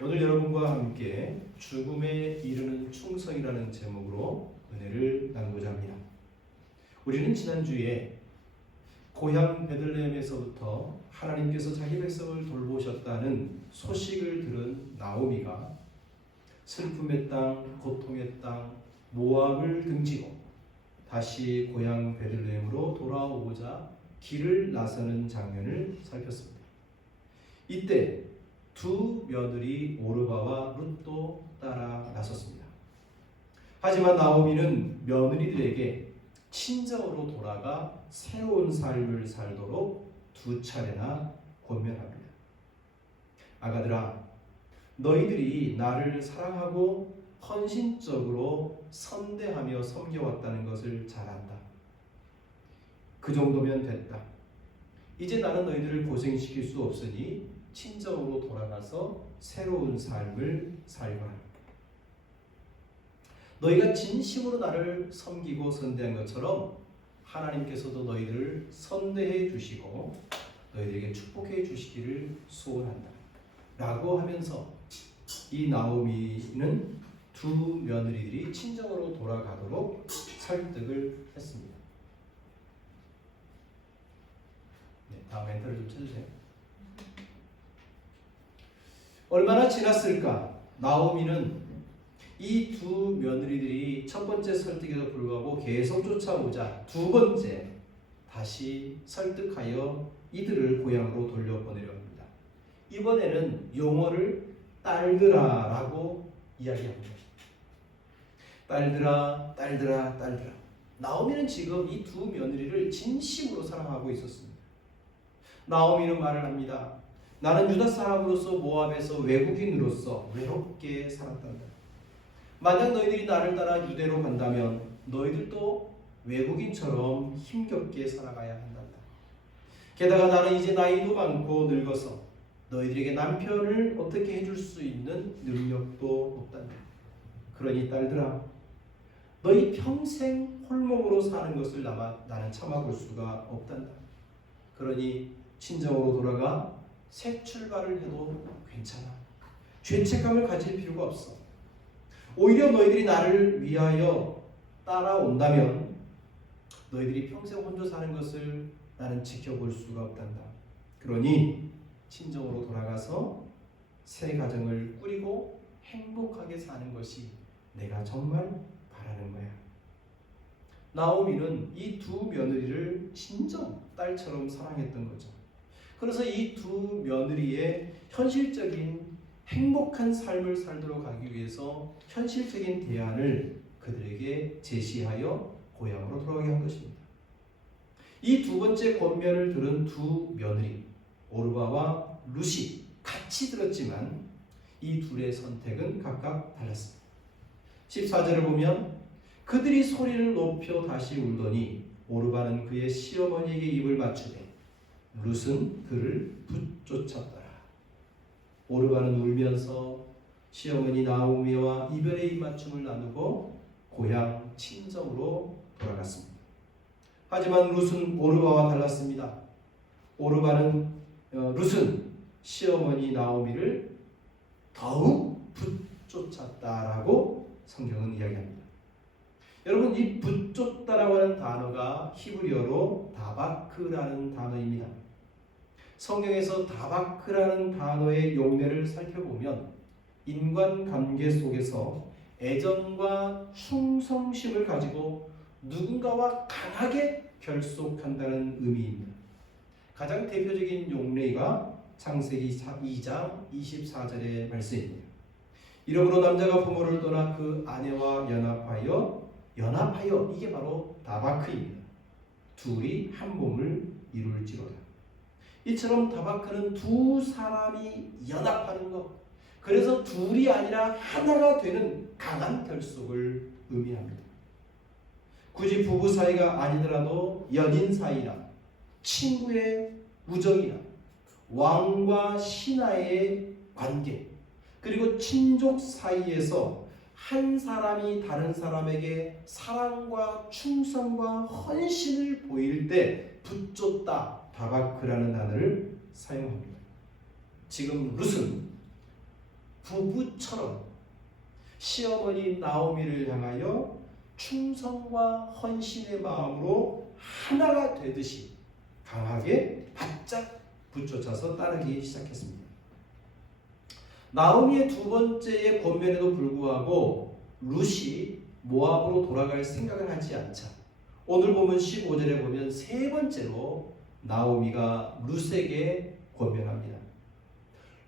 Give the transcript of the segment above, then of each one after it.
오늘 여러분과 함께 죽음에 이르는 충성이라는 제목으로 은혜를 나누고자 합니다. 우리는 지난주에 고향 베들레헴에서부터 하나님께서 자기 백성을 돌보셨다는 소식을 들은 나오미가 슬픔의 땅, 고통의 땅, 모압을 등지고 다시 고향 베들레헴으로 돌아오고자 길을 나서는 장면을 살폈습니다. 이때 두 며느리 오르바와 룻도 따라 나섰습니다. 하지만 나오미는 며느리들에게 친정으로 돌아가 새로운 삶을 살도록 두 차례나 권면합니다. 아가들아, 너희들이 나를 사랑하고 헌신적으로 선대하며 섬겨왔다는 것을 잘 안다. 그 정도면 됐다. 이제 나는 너희들을 고생시킬 수 없으니 친정으로 돌아가서 새로운 삶을 살거라. 너희가 진심으로 나를 섬기고 선대한 것처럼 하나님께서도 너희들을 선대해 주시고 너희들에게 축복해 주시기를 소원한다. 라고 하면서 이 나오미는 두 며느리들이 친정으로 돌아가도록 설득을 했습니다. 네, 다음 멘트를 좀 쳐주세요. 얼마나 지났을까? 나오미는 이 두 며느리들이 첫 번째 설득에도 불구하고 계속 쫓아오자 두 번째 다시 설득하여 이들을 고향으로 돌려보내려 합니다. 이번에는 용어를 딸들아라고 이야기합니다. 딸들아, 딸들아, 딸들아. 나오미는 지금 이 두 며느리를 진심으로 사랑하고 있었습니다. 나오미는 말을 합니다. 나는 유다 사람으로서 모압에서 외국인으로서 외롭게 살았단다. 만약 너희들이 나를 따라 유대로 간다면 너희들도 외국인처럼 힘겹게 살아가야 한단다. 게다가 나는 이제 나이도 많고 늙어서 너희들에게 남편을 어떻게 해줄 수 있는 능력도 없단다. 그러니 딸들아, 너희 평생 홀몸으로 사는 것을 나는 참아볼 수가 없단다. 그러니 친정으로 돌아가 새 출발을 해도 괜찮아. 죄책감을 가질 필요가 없어. 오히려 너희들이 나를 위하여 따라온다면 너희들이 평생 혼자 사는 것을 나는 지켜볼 수가 없단다. 그러니 친정으로 돌아가서 새 가정을 꾸리고 행복하게 사는 것이 내가 정말 바라는 거야. 나오미는 이 두 며느리를 친정 딸처럼 사랑했던 거죠. 그래서 이 두 며느리의 현실적인 행복한 삶을 살도록 하기 위해서 현실적인 대안을 그들에게 제시하여 고향으로 돌아가게 한 것입니다. 이 두 번째 권면을 들은 두 며느리 오르바와 룻이 같이 들었지만 이 둘의 선택은 각각 달랐습니다. 14절을 보면 그들이 소리를 높여 다시 울더니 오르바는 그의 시어머니에게 입을 맞추되 룻은 그를 붙쫓았더라. 오르바는 울면서 시어머니 나오미와 이별의 입맞춤을 나누고 고향 친정으로 돌아갔습니다. 하지만 룻은 오르바와 달랐습니다. 룻은 시어머니 나오미를 더욱 붙쫓았다라고 성경은 이야기합니다. 여러분, 이 붙쫓다라고 하는 단어가 히브리어로 다바크라는 단어입니다. 성경에서 다바크라는 단어의 용례를 살펴보면 인간관계 속에서 애정과 충성심을 가지고 누군가와 강하게 결속한다는 의미입니다. 가장 대표적인 용례가 창세기 2장 24절의 말씀입니다. 이러므로 남자가 부모를 떠나 그 아내와 연합하여 이게 바로 다바크입니다. 둘이 한 몸을 이룰지로다. 이처럼 다바크는 두 사람이 연합하는 것, 그래서 둘이 아니라 하나가 되는 강한 결속을 의미합니다. 굳이 부부 사이가 아니더라도 연인 사이나 친구의 우정이나 왕과 신하의 관계, 그리고 친족 사이에서 한 사람이 다른 사람에게 사랑과 충성과 헌신을 보일 때 붙쫓다, 다바크라는 단어를 사용합니다. 지금 룻은 부부처럼 시어머니 나오미를 향하여 충성과 헌신의 마음으로 하나가 되듯이 강하게 바짝 붙여쳐서 따르기 시작했습니다. 나오미의 두 번째의 권면에도 불구하고 룻이 모압으로 돌아갈 생각을 하지 않자 오늘 보면 15절에 보면 세 번째로 나오미가 룻에게 권면합니다.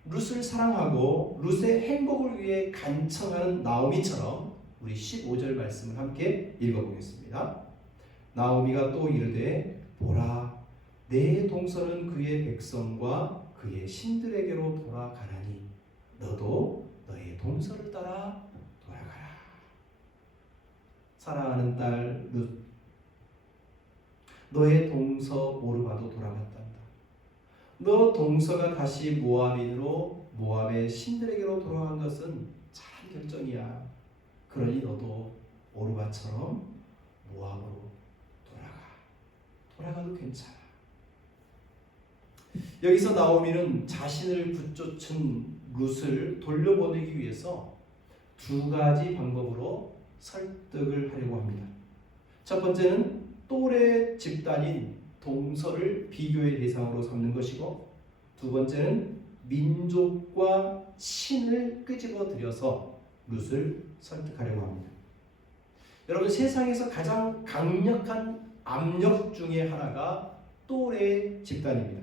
룻을 사랑하고 룻의 행복을 위해 간청하는 나오미처럼 우리 15절 말씀을 함께 읽어보겠습니다. 나오미가 또 이르되 보라 내 동서는 그의 백성과 그의 신들에게로 돌아가라니 너도 너의 동서를 따라 돌아가라. 사랑하는 딸 룻, 너의 동서 오르바도 돌아갔단다. 너 동서가 다시 모압인으로 모압의 신들에게로 돌아간 것은 잘한 결정이야. 그러니 너도 오르바처럼 모압으로 돌아가도 괜찮아. 여기서 나오미는 자신을 붙쫓은 룻을 돌려보내기 위해서 두 가지 방법으로 설득을 하려고 합니다. 첫 번째는 또래 집단인 동서를 비교의 대상으로 삼는 것이고, 두 번째는 민족과 신을 끄집어 들여서 룻을 설득하려고 합니다. 여러분, 세상에서 가장 강력한 압력 중에 하나가 또래 집단입니다.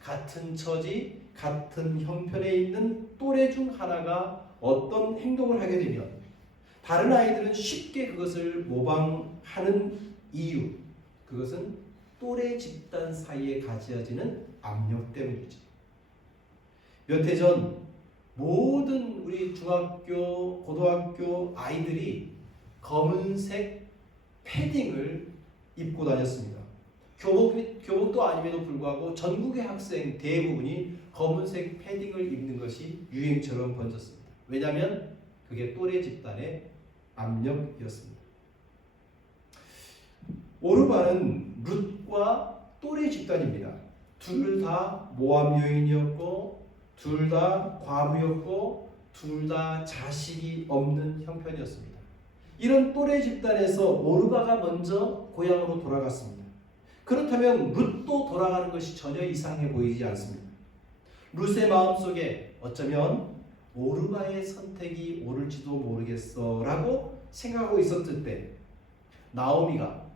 같은 처지, 같은 형편에 있는 또래 중 하나가 어떤 행동을 하게 되면 다른 아이들은 쉽게 그것을 모방하는 이유, 그것은 또래 집단 사이에 가져지는 압력 때문이죠. 몇 해 전 모든 우리 중학교, 고등학교 아이들이 검은색 패딩을 입고 다녔습니다. 교복도 아님에도 불구하고 전국의 학생 대부분이 검은색 패딩을 입는 것이 유행처럼 번졌습니다. 왜냐하면 그게 또래 집단의 압력이었습니다. 오르바는 룻과 또래 집단입니다. 둘 다 모압 여인이었고, 둘 다 과부였고, 둘 다 자식이 없는 형편이었습니다. 이런 또래 집단에서 오르바가 먼저 고향으로 돌아갔습니다. 그렇다면 룻도 돌아가는 것이 전혀 이상해 보이지 않습니다. 룻의 마음속에 어쩌면 오르바의 선택이 옳을지도 모르겠어 라고 생각하고 있었을 때 나오미가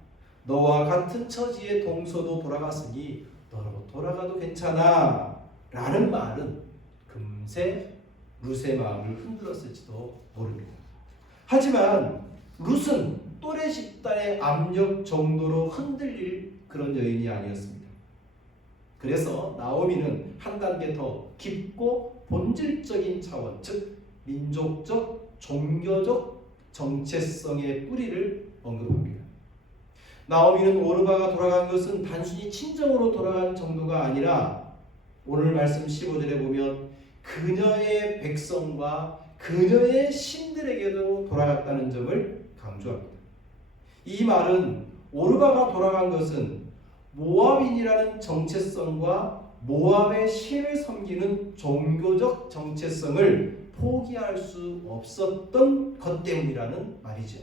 너와 같은 처지의 동서도 돌아갔으니 너로 돌아가도 괜찮아 라는 말은 금세 룻의 마음을 흔들었을지도 모릅니다. 하지만 룻은 또래 집단의 압력 정도로 흔들릴 그런 여인이 아니었습니다. 그래서 나오미는 한 단계 더 깊고 본질적인 차원, 즉 민족적, 종교적 정체성의 뿌리를 언급합니다. 나오미는 오르바가 돌아간 것은 단순히 친정으로 돌아간 정도가 아니라 오늘 말씀 15절에 보면 그녀의 백성과 그녀의 신들에게도 돌아갔다는 점을 강조합니다. 이 말은 오르바가 돌아간 것은 모압인이라는 정체성과 모압의 신을 섬기는 종교적 정체성을 포기할 수 없었던 것 때문이라는 말이죠.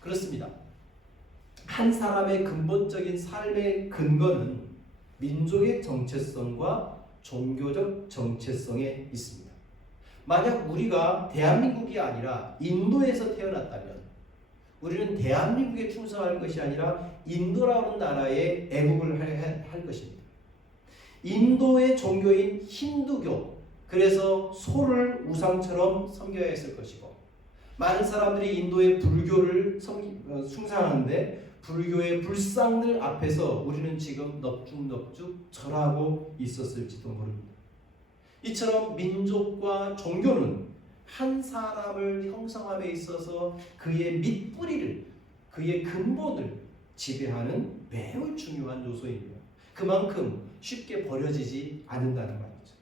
그렇습니다. 한 사람의 근본적인 삶의 근거는 민족의 정체성과 종교적 정체성에 있습니다. 만약 우리가 대한민국이 아니라 인도에서 태어났다면 우리는 대한민국에 충성할 것이 아니라 인도라는 나라에 애국을 할 것입니다. 인도의 종교인 힌두교, 그래서 소를 우상처럼 섬겨야 했을 것이고, 많은 사람들이 인도의 불교를 숭상하는데 불교의 불상들 앞에서 우리는 지금 넙죽넙죽 절하고 있었을지도 모릅니다. 이처럼 민족과 종교는 한 사람을 형성함에 있어서 그의 밑뿌리를, 그의 근본을 지배하는 매우 중요한 요소입니다. 그만큼 쉽게 버려지지 않는다는 말이죠.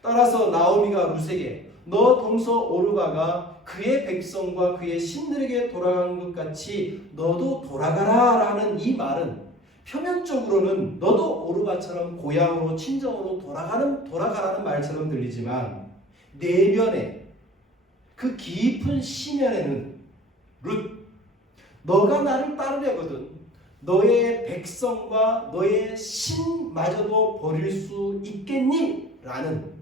따라서 나오미가 룻에게 너 동서 오르바가 그의 백성과 그의 신들에게 돌아간 것 같이 너도 돌아가라 라는 이 말은 표면적으로는 너도 오르바처럼 고향으로 친정으로 돌아가라는 말처럼 들리지만 내면에 그 깊은 심연에는 룻, 너가 나를 따르려거든 너의 백성과 너의 신마저도 버릴 수 있겠니? 라는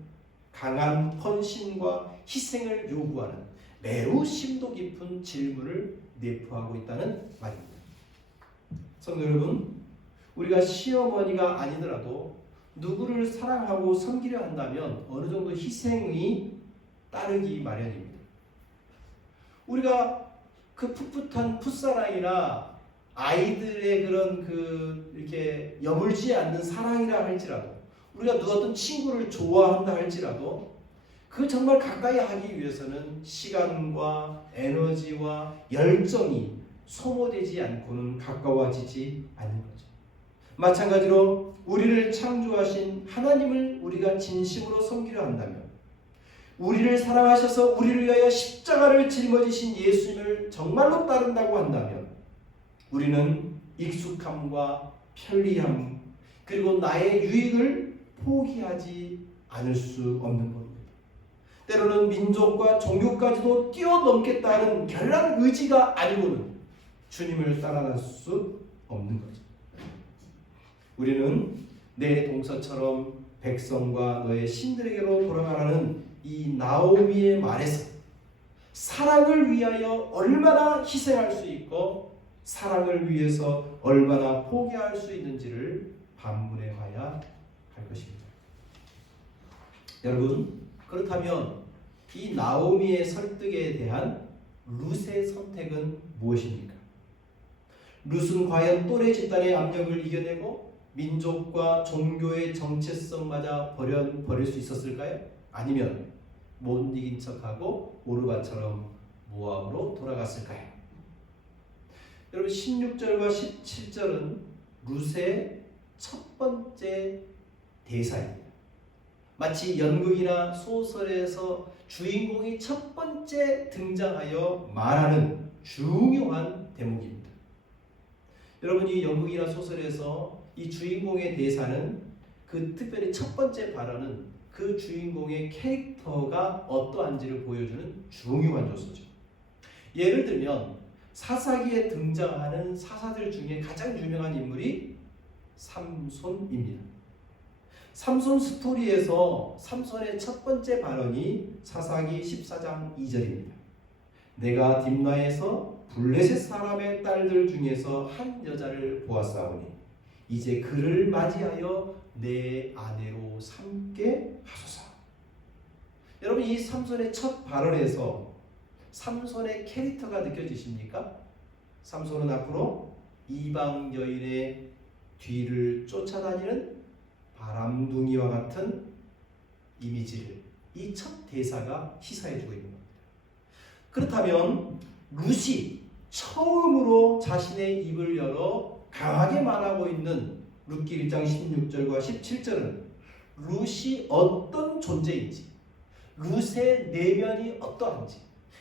강한 헌신과 희생을 요구하는 매우 심도 깊은 질문을 내포하고 있다는 말입니다. 성도 여러분, 우리가 시어머니가 아니더라도 누구를 사랑하고 섬기려 한다면 어느 정도 희생이 따르기 마련입니다. 우리가 그 풋풋한 풋사랑이나 아이들의 그런 이렇게 여물지 않는 사랑이라 할지라도, 우리가 누가 어떤 친구를 좋아한다 할지라도 그 정말 가까이 하기 위해서는 시간과 에너지와 열정이 소모되지 않고는 가까워지지 않는 거죠. 마찬가지로 우리를 창조하신 하나님을 우리가 진심으로 섬기려 한다면, 우리를 사랑하셔서 우리를 위하여 십자가를 짊어지신 예수님을 정말로 따른다고 한다면 우리는 익숙함과 편리함 그리고 나의 유익을 포기하지 않을 수 없는 겁니다. 때로는 민족과 종교까지도 뛰어넘겠다는 결란 의지가 아니고는 주님을 따라갈 수 없는 거죠. 우리는 내 동서처럼 백성과 너의 신들에게로 돌아가라는 이 나오미의 말에서 사랑을 위하여 얼마나 희생할 수 있고 사랑을 위해서 얼마나 포기할 수 있는지를 반문해 봐야 할 것입니다. 여러분, 그렇다면 이 나오미의 설득에 대한 룻의 선택은 무엇입니까? 룻은 과연 또래 집단의 압력을 이겨내고 민족과 종교의 정체성마저 버릴 수 있었을까요? 아니면 못 이긴 척하고 오르바처럼 모압으로 돌아갔을까요? 여러분, 16절과 17절은 룻의 첫 번째 대사입니다. 마치 연극이나 소설에서 주인공이 첫 번째 등장하여 말하는 중요한 대목입니다. 여러분, 이 연극이나 소설에서 이 주인공의 대사는 특별히 첫 번째 발언은 그 주인공의 캐릭터가 어떠한지를 보여주는 중요한 요소죠. 예를 들면 사사기에 등장하는 사사들 중에 가장 유명한 인물이 삼손입니다. 삼손 스토리에서 삼손의 첫 번째 발언이 사사기 14장 2절입니다. 내가 딥나에서 블레셋 사람의 딸들 중에서 한 여자를 보았사오니 이제 그를 맞이하여 내 아내로 삼게 하소서. 여러분, 이 삼손의 첫 발언에서 삼손의 캐릭터가 느껴지십니까? 삼손은 앞으로 이방 여인의 뒤를 쫓아다니는 바람둥이와 같은 이미지를 이 첫 대사가 시사해주고 있는 겁니다. 그렇다면 룻이 처음으로 자신의 입을 열어 강하게 말하고 있는 룻기 1장 16절과 17절은 룻이 어떤 존재인지, 룻의 내면이 어떠한지,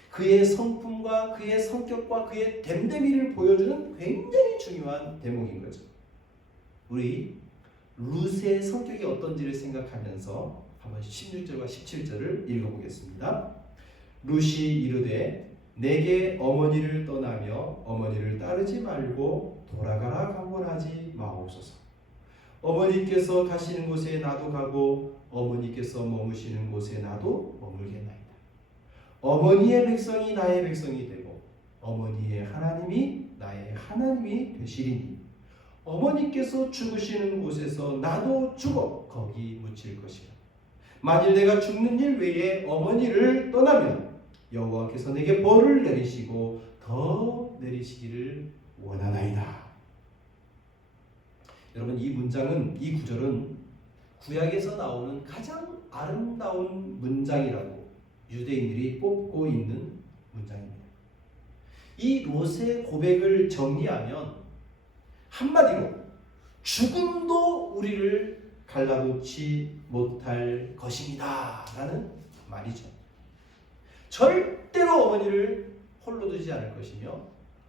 그의 성품과 그의 성격과 그의 됨됨이를 보여주는 굉장히 중요한 대목인 거죠. 우리 룻의 성격이 어떤지를 생각하면서 한번 16절과 17절을 읽어보겠습니다. 룻이 이르되 내게 어머니를 떠나며 어머니를 따르지 말고 돌아가라 강권하지 마옵소서. 어머니께서 가시는 곳에 나도 가고 어머니께서 머무시는 곳에 나도 머물겠나이다. 어머니의 백성이 나의 백성이 되고 어머니의 하나님이 나의 하나님이 되시리니 어머니께서 죽으시는 곳에서 나도 죽어 거기 묻힐 것이라. 만일 내가 죽는 일 외에 어머니를 떠나면 여호와께서 내게 벌을 내리시고 더 내리시기를 원하나이다. 여러분, 이 구절은 구약에서 나오는 가장 아름다운 문장이라고 유대인들이 꼽고 있는 문장입니다. 이 롯의 고백을 정리하면 한마디로 죽음도 우리를 갈라놓지 못할 것입니다 라는 말이죠. 절대로 어머니를 홀로 두지 않을 것이며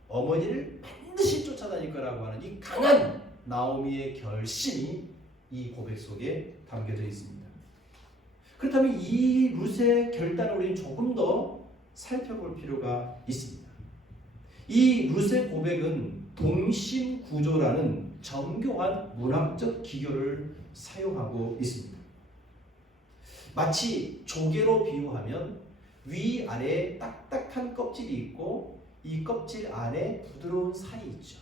어머니를 반드시 쫓아다닐 거라고 하는 이 강한 나오미의 결심이 이 고백 속에 담겨져 있습니다. 그렇다면 이 룻의 결단을 우리는 조금 더 살펴볼 필요가 있습니다. 이 룻의 고백은 동심 구조라는 정교한 문학적 기교를 사용하고 있습니다. 마치 조개로 비유하면 위아래 딱딱한 껍질이 있고 이 껍질 안에 부드러운 살이 있죠.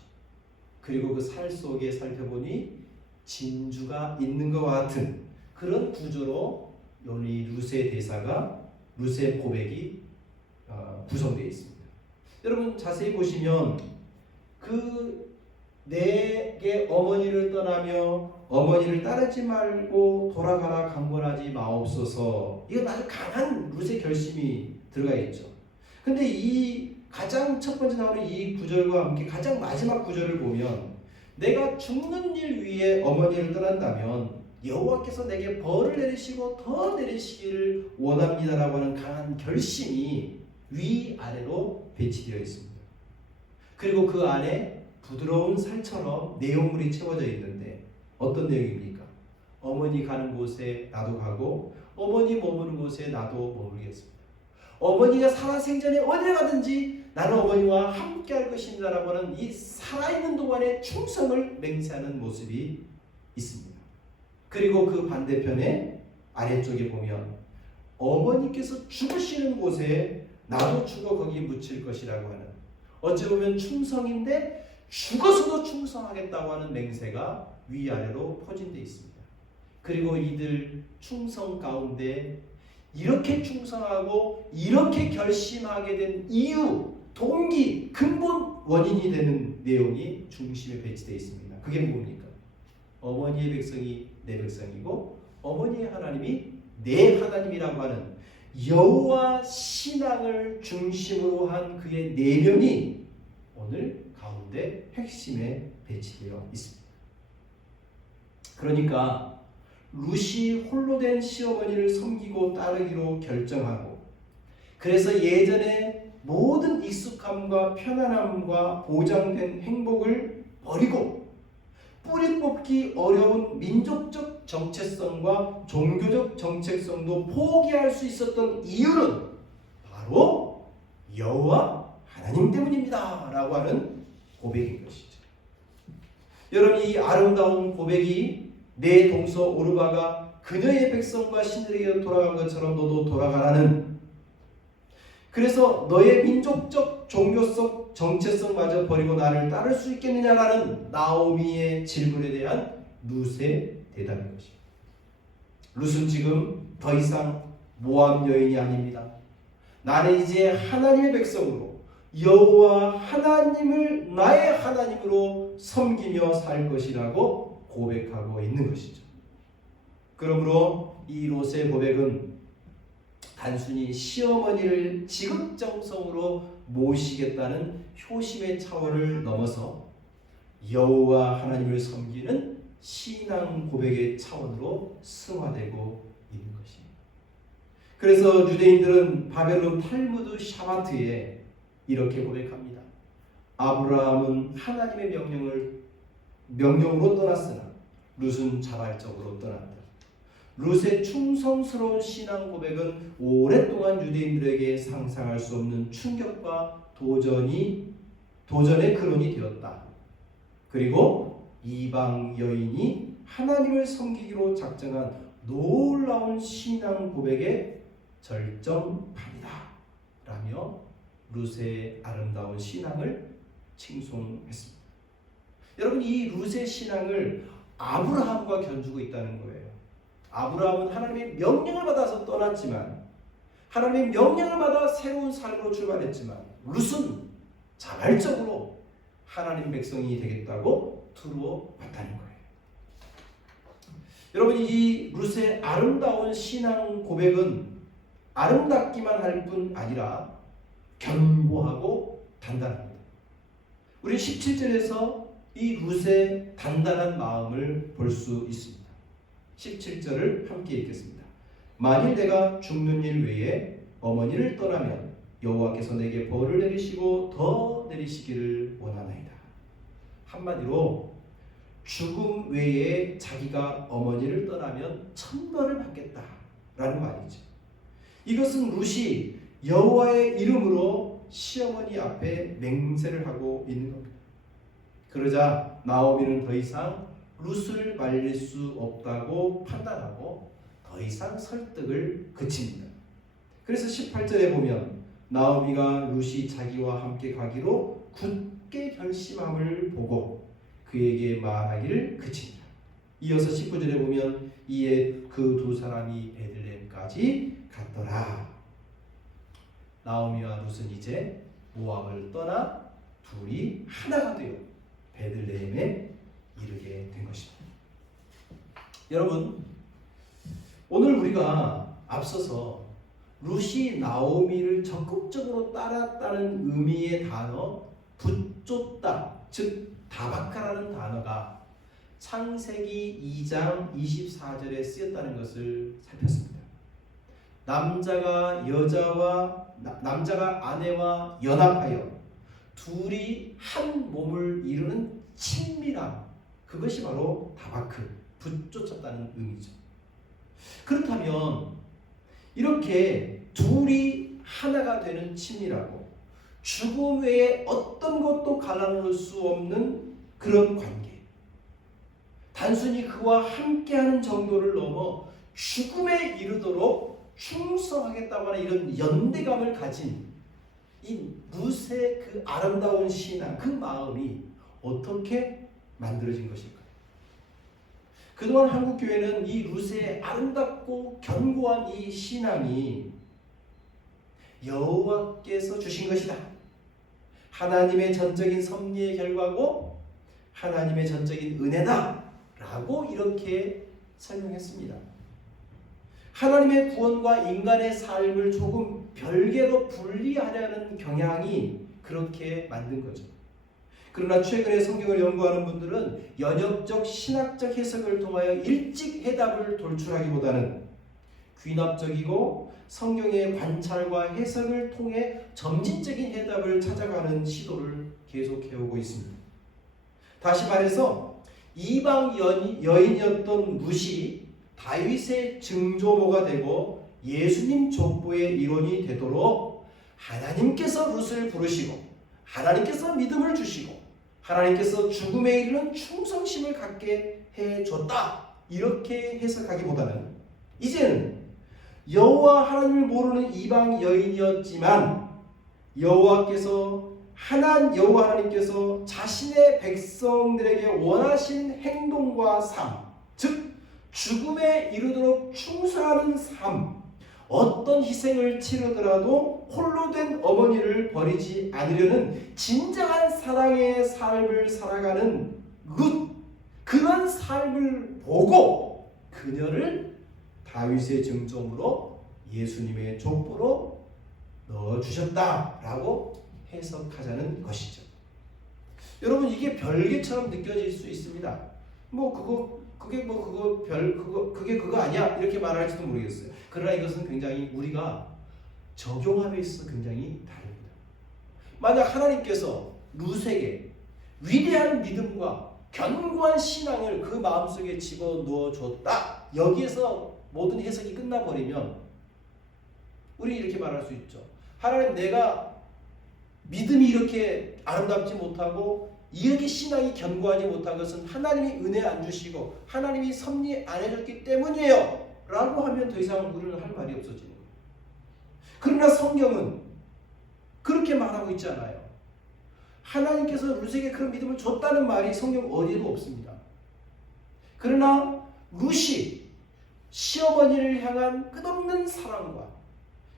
그리고 그 살 속에 살펴보니 진주가 있는 것과 같은 그런 구조로 이 룻의 대사가, 룻의 고백이 구성되어 있습니다. 여러분 자세히 보시면 내게 어머니를 떠나며 어머니를 따르지 말고 돌아가라 강권하지 마옵소서. 이건 아주 강한 룻의 결심이 들어가 있죠. 근데 이 가장 첫 번째 나오는 이 구절과 함께 가장 마지막 구절을 보면 내가 죽는 일 위에 어머니를 떠난다면 여호와께서 내게 벌을 내리시고 더 내리시기를 원합니다라고 하는 강한 결심이 위아래로 배치되어 있습니다. 그리고 그 안에 부드러운 살처럼 내용물이 채워져 있는데 어떤 내용입니까? 어머니 가는 곳에 나도 가고 어머니 머무는 곳에 나도 머물겠습니다. 어머니가 살아생전에 어디에 가든지 나는 어머니와 함께 할 것입니다 라고 하는 이 살아있는 동안의 충성을 맹세하는 모습이 있습니다. 그리고 그 반대편에 아래쪽에 보면 어머니께서 죽으시는 곳에 나도 죽어 거기 묻힐 것이라고 하는, 어찌 보면 충성인데 죽어서도 충성하겠다고 하는 맹세가 위아래로 포진되어 있습니다. 그리고 이들 충성 가운데 이렇게 충성하고 이렇게 결심하게 된 이유, 동기, 근본 원인이 되는 내용이 중심에 배치되어 있습니다. 그게 뭡니까? 어머니의 백성이 내 백성이고 어머니의 하나님이 내 하나님이라고 하는 여호와 신앙을 중심으로 한 그의 내면이 오늘 가운데 핵심에 배치되어 있습니다. 그러니까 룻이 홀로 된 시어머니를 섬기고 따르기로 결정하고, 그래서 예전에 모든 익숙함과 편안함과 보장된 행복을 버리고 뿌리 뽑기 어려운 민족적 정체성과 종교적 정체성도 포기할 수 있었던 이유는 바로 여호와 하나님 때문입니다 라고 하는 고백인 것이죠. 여러분, 이 아름다운 고백이 내 동서 오르바가 그녀의 백성과 신들에게 돌아간 것처럼 너도 돌아가라는, 그래서 너의 민족적 종교적 정체성마저 버리고 나를 따를 수 있겠느냐라는 나오미의 질문에 대한 룻의 대답인 것입니다. 룻은 지금 더 이상 모압 여인이 아닙니다. 나는 이제 하나님의 백성으로 여호와 하나님을 나의 하나님으로 섬기며 살 것이라고 고백하고 있는 것이죠. 그러므로 이 룻의 고백은 단순히 시어머니를 지극정성으로 모시겠다는 효심의 차원을 넘어서 여호와 하나님을 섬기는 신앙 고백의 차원으로 승화되고 있는 것입니다. 그래서 유대인들은 바벨론 탈무드 샤바트에 이렇게 고백합니다. 아브라함은 하나님의 명령으로 떠났으나 룻은 자발적으로 떠났다. 룻의 충성스러운 신앙 고백은 오랫동안 유대인들에게 상상할 수 없는 충격과 도전의 근원이 되었다. 그리고 이방 여인이 하나님을 섬기기로 작정한 놀라운 신앙 고백의 절정판이다 라며 룻의 아름다운 신앙을 칭송했습니다. 여러분, 이 룻의 신앙을 아브라함과 견주고 있다는 거예요. 아브라함은 하나님의 명령을 받아서 떠났지만, 하나님의 명령을 받아 새로운 삶으로 출발했지만, 룻은 자발적으로 하나님 백성이 되겠다고 들어왔다는 거예요. 여러분, 이 룻의 아름다운 신앙 고백은 아름답기만 할 뿐 아니라 견고하고 단단합니다. 우리 17절에서 이 룻의 단단한 마음을 볼 수 있습니다. 17절을 함께 읽겠습니다. 만일 내가 죽는 일 외에 어머니를 떠나면 여호와께서 내게 벌을 내리시고 더 내리시기를 원하나이다. 한마디로 죽음 외에 자기가 어머니를 떠나면 천벌을 받겠다 라는 말이죠. 이것은 룻이 여호와의 이름으로 시어머니 앞에 맹세를 하고 있는 겁니다. 그러자 나오미는 더 이상 룻을 말릴 수 없다고 판단하고 더 이상 설득을 그칩니다. 그래서 18절에 보면 나오미가 룻이 자기와 함께 가기로 굳게 결심함을 보고 그에게 말하기를 그칩니다. 이어서 19절에 보면 이에 그 두 사람이 베들레헴까지 갔더라. 나오미와 룻은 이제 모압을 떠나 둘이 하나가 되어 베들레헴에 이르게 된 것입니다. 여러분, 오늘 우리가 앞서서 룻이 나오미를 적극적으로 따랐다는 의미의 단어 붙쫓다, 즉 다바카라는 단어가 창세기 2장 24절에 쓰였다는 것을 살폈습니다. 남자가 아내와 연합하여 둘이 한 몸을 이루는 친밀함, 그것이 바로 다바크, 붙쫓았다는 의미죠. 그렇다면 이렇게 둘이 하나가 되는 친밀하고 죽음 외에 어떤 것도 갈라놓을 수 없는 그런 관계, 단순히 그와 함께하는 정도를 넘어 죽음에 이르도록 충성하겠다고 하는 이런 연대감을 가진 이 룻의 그 아름다운 신앙, 그 마음이 어떻게 만들어진 것일까요? 그동안 한국교회는 이 룻의 아름답고 견고한 이 신앙이 여호와께서 주신 것이다, 하나님의 전적인 섭리의 결과고 하나님의 전적인 은혜다 라고 이렇게 설명했습니다. 하나님의 구원과 인간의 삶을 조금 별개로 분리하려는 경향이 그렇게 만든 거죠. 그러나 최근에 성경을 연구하는 분들은 연역적 신학적 해석을 통하여 일찍 해답을 돌출하기보다는 귀납적이고 성경의 관찰과 해석을 통해 점진적인 해답을 찾아가는 시도를 계속해오고 있습니다. 다시 말해서 이방 여인이었던 룻이 다윗의 증조모가 되고 예수님 족보의 일원이 되도록 하나님께서 룻을 부르시고 하나님께서 믿음을 주시고 하나님께서 죽음에 이르는 충성심을 갖게 해줬다, 이렇게 해석하기보다는 이제는 여호와 하나님을 모르는 이방 여인이었지만 여호와 하나님께서 자신의 백성들에게 원하신 행동과 삶, 즉 죽음에 이르도록 충성하는 삶, 어떤 희생을 치르더라도 홀로 된 어머니를 버리지 않으려는 진정한 사랑의 삶을 살아가는 룻, 그런 삶을 보고 그녀를 다윗의 증조모로 예수님의 족보로 넣어주셨다라고 해석하자는 것이죠. 여러분, 이게 별개처럼 느껴질 수 있습니다. 그게 그거 아니야 이렇게 말할지도 모르겠어요. 그러나 이것은 굉장히 우리가 적용함에 있어서 굉장히 다릅니다. 만약 하나님께서 룻에게 위대한 믿음과 견고한 신앙을 그 마음속에 집어넣어 줬다, 여기에서 모든 해석이 끝나버리면 우리 이렇게 말할 수 있죠. 하나님, 내가 믿음이 이렇게 아름답지 못하고 이렇게 신앙이 견고하지 못한 것은 하나님이 은혜 안 주시고 하나님이 섭리 안 해줬기 때문이에요 라고 하면 더 이상 우리는 할 말이 없어지는 거예요. 그러나 성경은 그렇게 말하고 있지 않아요. 하나님께서 룻에게 그런 믿음을 줬다는 말이 성경 어디에도 없습니다. 그러나 룻이 시어머니를 향한 끝없는 사랑과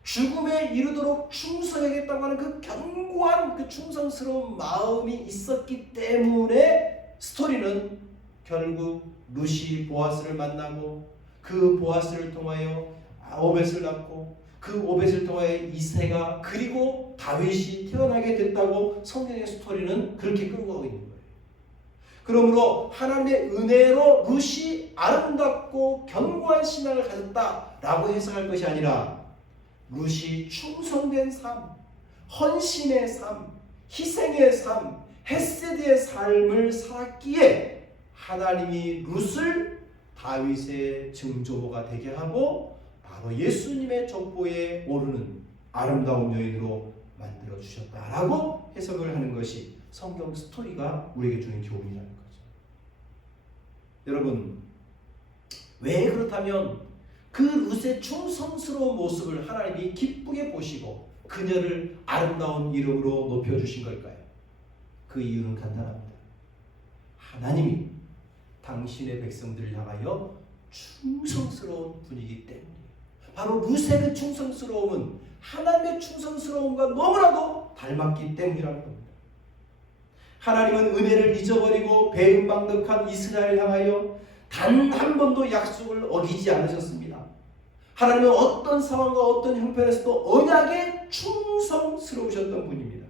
죽음에 이르도록 충성하겠다고 하는 그 견고한 그 충성스러운 마음이 있었기 때문에 스토리는 결국 룻이 보아스를 만나고 그 보아스를 통하여 오벳을 낳고 그 오벳을 통하여 이새가 그리고 다윗이 태어나게 됐다고 성경의 스토리는 그렇게 끌고 가고 있는 거예요. 그러므로 하나님의 은혜로 룻이 아름답고 견고한 신앙을 가졌다라고 해석할 것이 아니라 룻이 충성된 삶, 헌신의 삶, 희생의 삶, 헤세드의 삶을 살았기에 하나님이 룻을 다윗의 증조모가 되게 하고 바로 바로 예수님의 족보에 오르는 아름다운 여인으로 만들어 주셨다라고 해석을 하는 것이 성경 스토리가 우리에게 주는 교훈이라는 거죠. 여러분, 왜 그렇다면 그 룻의 충성스러운 모습을 하나님이 기쁘게 보시고 그녀를 아름다운 이름으로 높여주신 걸까요? 그 이유는 간단합니다. 하나님이 당신의 백성들을 향하여 충성스러운 분이기 때문이에요. 바로 룻의 그 충성스러움은 하나님의 충성스러움과 너무나도 닮았기 때문이라는 겁니다. 하나님은 은혜를 잊어버리고 배은망덕한 이스라엘을 향하여 단 한 번도 약속을 어기지 않으셨습니다. 하나님은 어떤 상황과 어떤 형편에서도 언약에 충성스러우셨던 분입니다.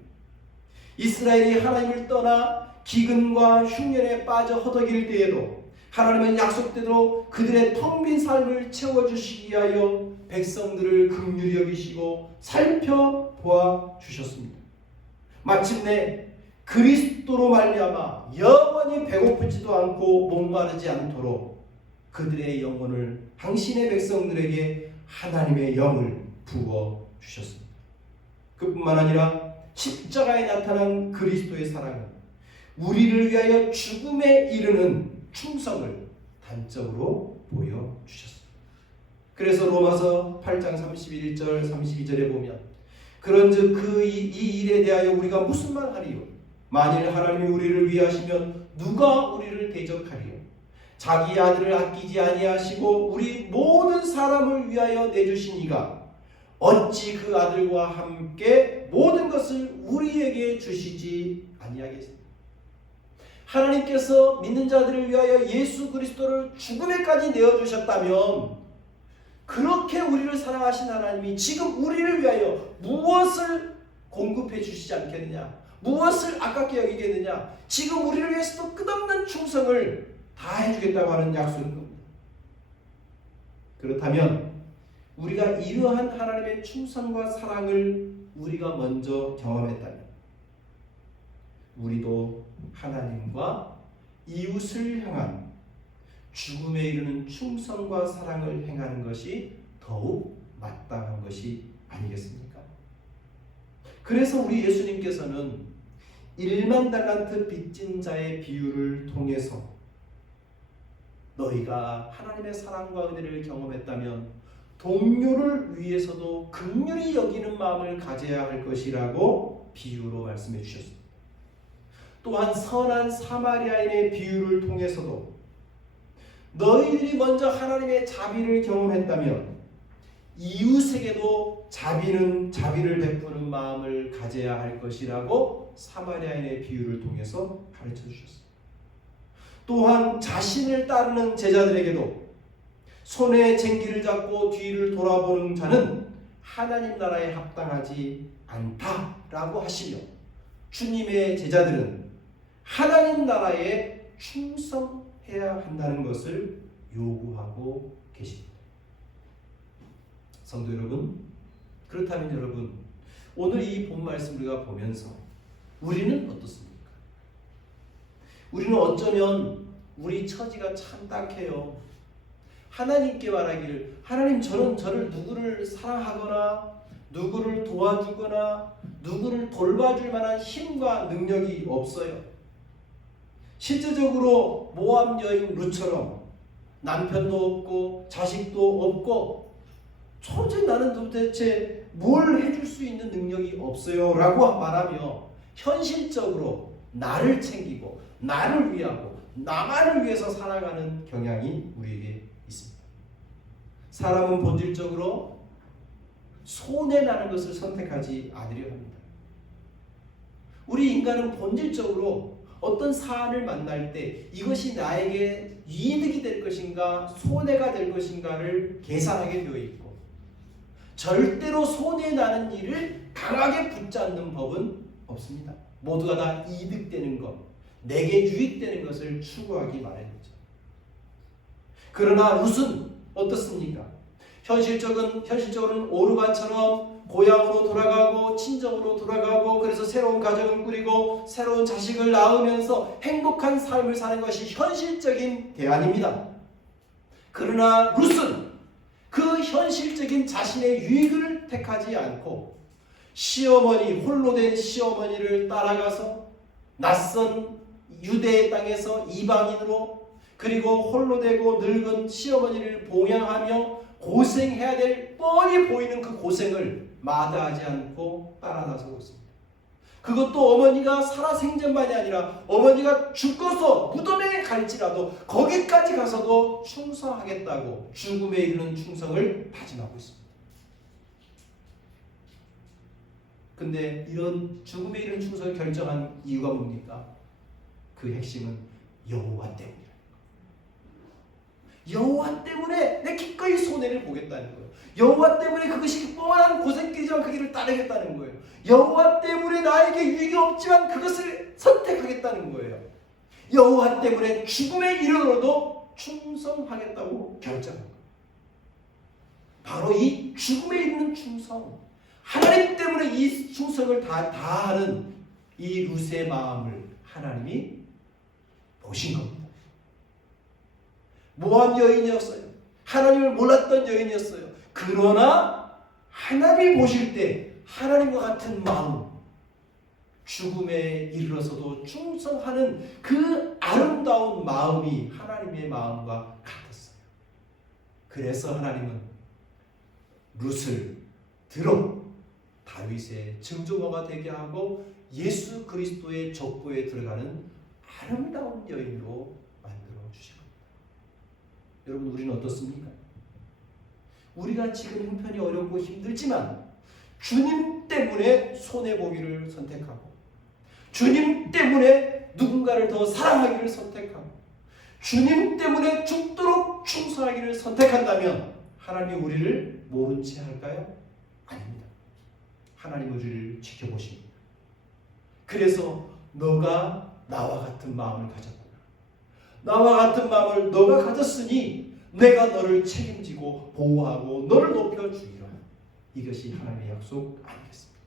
이스라엘이 하나님을 떠나 기근과 흉년에 빠져 허덕일 때에도 하나님은 약속대로 그들의 텅 빈 삶을 채워주시기 위하여 백성들을 긍휼히 여기시고 살펴보아 주셨습니다. 마침내 그리스도로 말미암아 영원히 배고프지도 않고 목마르지 않도록 그들의 영혼을 당신의 백성들에게 하나님의 영을 부어 주셨습니다. 그뿐만 아니라 십자가에 나타난 그리스도의 사랑은 우리를 위하여 죽음에 이르는 충성을 단적으로 보여주셨습니다. 그래서 로마서 8장 31절 32절에 보면 그런즉 이 일에 대하여 우리가 무슨 말 하리요? 만일 하나님이 우리를 위하시면 누가 우리를 대적하리요? 자기 아들을 아끼지 아니하시고 우리 모든 사람을 위하여 내주신 이가 어찌 그 아들과 함께 모든 것을 우리에게 주시지 아니하겠습니까? 하나님께서 믿는 자들을 위하여 예수 그리스도를 죽음에까지 내어주셨다면 그렇게 우리를 사랑하신 하나님이 지금 우리를 위하여 무엇을 공급해 주시지 않겠느냐? 무엇을 아깝게 여기겠느냐? 지금 우리를 위해서도 끝없는 충성을 다 해주겠다고 하는 약속인 겁니다. 그렇다면 우리가 이러한 하나님의 충성과 사랑을 우리가 먼저 경험했다면 우리도 하나님과 이웃을 향한 죽음에 이르는 충성과 사랑을 행하는 것이 더욱 마땅한 것이 아니겠습니까? 그래서 우리 예수님께서는 1만 달란트 빚진 자의 비유를 통해서 너희가 하나님의 사랑과 은혜를 경험했다면 동료를 위해서도 긍휼히 여기는 마음을 가져야 할 것이라고 비유로 말씀해 주셨습니다. 또한 선한 사마리아인의 비유를 통해서도 너희들이 먼저 하나님의 자비를 경험했다면 이웃에게도 자비를 베푸는 마음을 가져야 할 것이라고 사마리아인의 비유를 통해서 가르쳐 주셨습니다. 또한 자신을 따르는 제자들에게도 손에 쟁기를 잡고 뒤를 돌아보는 자는 하나님 나라에 합당하지 않다라고 하시며 주님의 제자들은 하나님 나라에 충성해야 한다는 것을 요구하고 계십니다. 성도 여러분, 그렇다면 여러분, 오늘 이 본 말씀 우리가 보면서 우리는 어떻습니까? 우리는 어쩌면 우리 처지가 참 딱해요. 하나님께 말하기를 하나님 저를 누구를 사랑하거나 누구를 도와주거나 누구를 돌봐줄 만한 힘과 능력이 없어요. 실제적으로 모압 여인 룻처럼 남편도 없고 자식도 없고 도대체 나는 도대체 뭘 해줄 수 있는 능력이 없어요 라고 말하며 현실적으로 나를 챙기고 나를 위하고 나만을 위해서 살아가는 경향이 우리에게 있습니다. 사람은 본질적으로 손해나는 것을 선택하지 않으려 합니다. 우리 인간은 본질적으로 어떤 사안을 만날 때 이것이 나에게 이득이 될 것인가 손해가 될 것인가를 계산하게 되어 있고 절대로 손해나는 일을 강하게 붙잡는 법은 없습니다. 모두가 다 이득되는 것, 내게 유익되는 것을 추구하기 마련이죠. 그러나 룻은 어떻습니까? 현실적으로는 오르반처럼 고향으로 돌아가고 친정으로 돌아가고 그래서 새로운 가정을 꾸리고 새로운 자식을 낳으면서 행복한 삶을 사는 것이 현실적인 대안입니다. 그러나 룻은 그 현실적인 자신의 유익을 택하지 않고 시어머니, 홀로 된 시어머니를 따라가서 낯선 유대의 땅에서 이방인으로, 그리고 홀로 되고 늙은 시어머니를 봉양하며 고생해야 될 뻔히 보이는 그 고생을 마다하지 않고 따라 나서고 있습니다. 그것도 어머니가 살아생전만이 아니라 어머니가 죽어서 무덤에 갈지라도 거기까지 가서도 충성하겠다고 죽음에 이르는 충성을 다짐하고 있습니다. 근데 이런 죽음에 이르는 충성을 결정한 이유가 뭡니까? 그 핵심은 여호와 때문이에요. 여호와 때문에 내 기꺼이 손해를 보겠다는 거예요. 여호와 때문에 그것이 뻔한 고생길이지만 그 길을 따르겠다는 거예요. 여호와 때문에 나에게 유익이 없지만 그것을 선택하겠다는 거예요. 여호와 때문에 죽음에 이르러도 충성하겠다고 결정한 거예요. 바로 이 죽음에 이르는 충성, 하나님 때문에 이 충성을 다하는 이 룻의 마음을 하나님이 보신 겁니다. 모함 여인이었어요. 하나님을 몰랐던 여인이었어요. 그러나 하나님이 보실 때 하나님과 같은 마음, 죽음에 이르러서도 충성하는 그 아름다운 마음이 하나님의 마음과 같았어요. 그래서 하나님은 룻을 들어 다윗의 증조모가 되게 하고 예수 그리스도의 족보에 들어가는 아름다운 여인으로 만들어 주신 겁니다. 여러분, 우리는 어떻습니까? 우리가 지금 형편이 어렵고 힘들지만 주님 때문에 손해보기를 선택하고, 주님 때문에 누군가를 더 사랑하기를 선택하고, 주님 때문에 죽도록 충성하기를 선택한다면 하나님이 우리를 모른 채 할까요? 아닙니다. 하나님 우리를 지켜보십니다. 그래서 너가 나와 같은 마음을 가졌구나, 나와 같은 마음을 너가 가졌으니 내가 너를 책임지고 보호하고 너를 높여주리라. 이것이 하나님의 약속 아니겠습니까?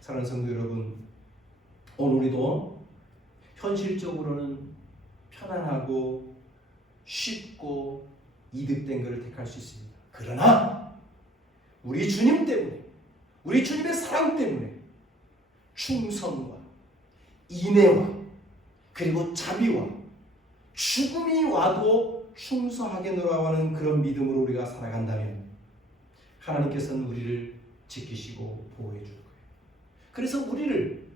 사랑하는 성도 여러분, 오늘 우리도 현실적으로는 편안하고 쉽고 이득된 것을 택할 수 있습니다. 그러나 우리 주님 때문에, 우리 주님의 사랑 때문에 충성과 인애와 그리고 자비와 죽음이 와도 충성하게 노라하는 그런 믿음으로 우리가 살아간다면 하나님께서는 우리를 지키시고 보호해 줄 거예요. 그래서 우리를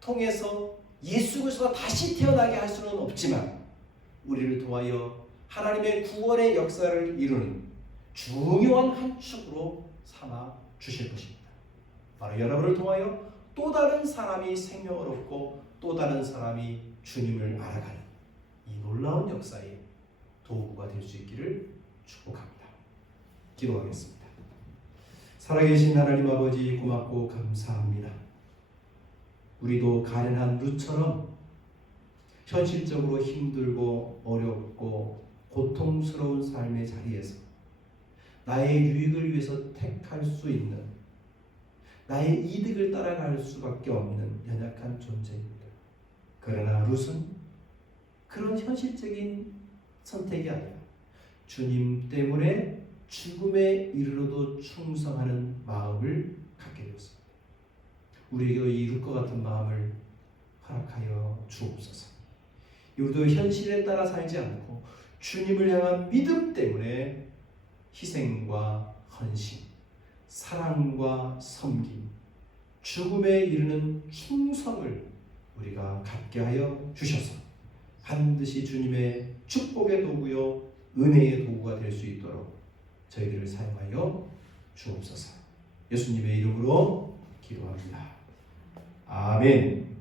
통해서 예수 그리스도가 다시 태어나게 할 수는 없지만 우리를 통하여 하나님의 구원의 역사를 이루는 중요한 한 축으로 삼아 주실 것입니다. 바로 여러분을 통하여 또 다른 사람이 생명을 얻고 또 다른 사람이 주님을 알아가는 이 놀라운 역사의 도구가 될 수 있기를 축복합니다. 기도하겠습니다. 살아계신 하나님 아버지, 고맙고 감사합니다. 우리도 가련한 룻처럼 현실적으로 힘들고 어렵고 고통스러운 삶의 자리에서 나의 유익을 위해서 택할 수 있는, 나의 이득을 따라갈 수밖에 없는 연약한 존재입니다. 그러나 룻은 그런 현실적인 선택이 아니라 주님 때문에 죽음에 이르러도 충성하는 마음을 갖게 되었습니다. 우리에게도 이 룻과 같은 마음을 허락하여 주옵소서. 우리도 현실에 따라 살지 않고 주님을 향한 믿음 때문에 희생과 헌신, 사랑과 섬김, 죽음에 이르는 충성을 우리가 갖게 하여 주셔서 반드시 주님의 축복의 도구요 은혜의 도구가 될 수 있도록 저희들을 사용하여 주옵소서. 예수님의 이름으로 기도합니다. 아멘.